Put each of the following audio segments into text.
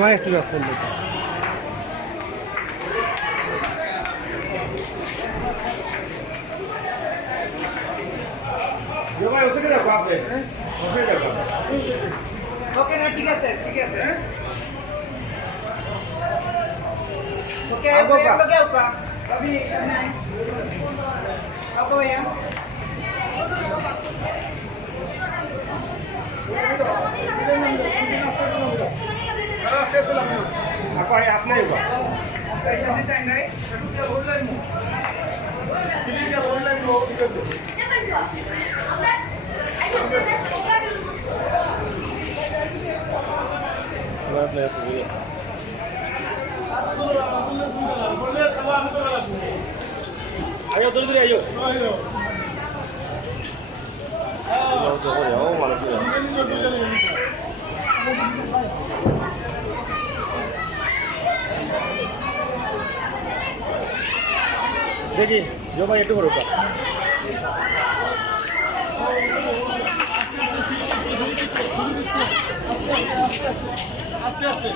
আমার একটু রাস্তায় লোক ভাই ওখানে যাবো আপনি ওখানে যাবো ওকে না ঠিক আছে ओके ओके ओके ओके अभी सामने आए आपको भैया आपको है आपने ही हुआ ayo dulu ayo देखिए जो भाई একটু বড়টা আস্তে আস্তে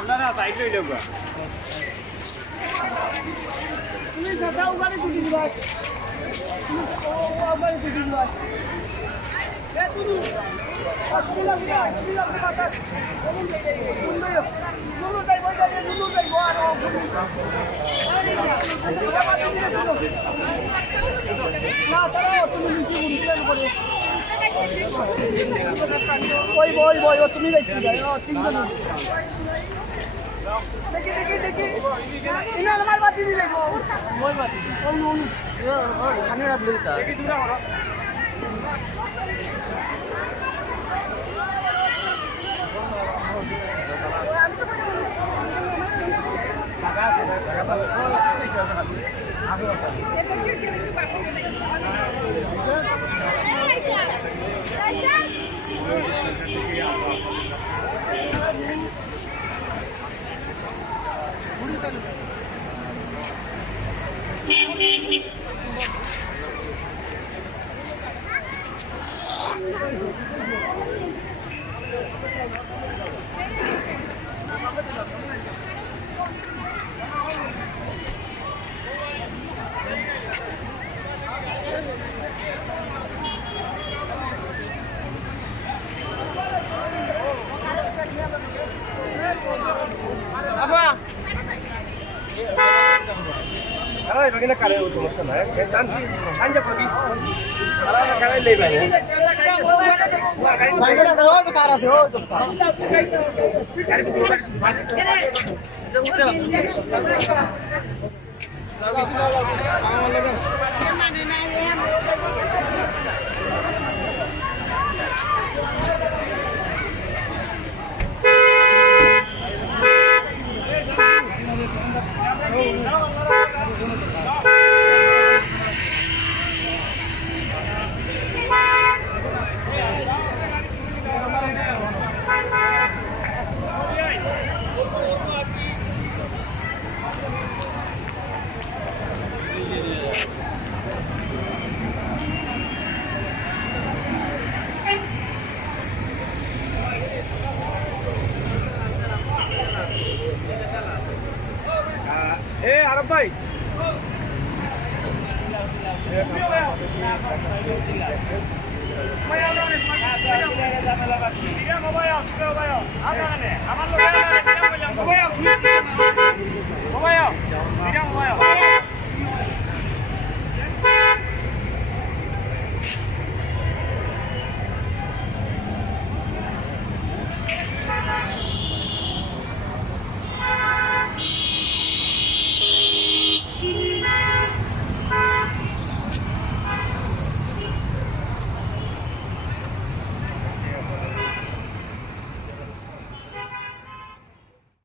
আপনারা সাইড লই লও তুমি দাদা ওখানে দুটি দিবা ও আমার দুটি দিবা এ তুই আপনি লাগা আপনি লাগা বাতা কোন যাই দুলু যাই আর না তারা তুমি নিচে উঠলেন করে ওই তুমি যাইছি তিনজন দেখি ইনা আমার বাতি দিলে ওই বাতি ওই খানে রাত বলতা দেখি দূরা মারো Kalau bagaimana kalau semasa nak, kan anja pergi. Kalau lebih banyak. Bagaimana kalau sekarang tu? Arab bhai Bayang,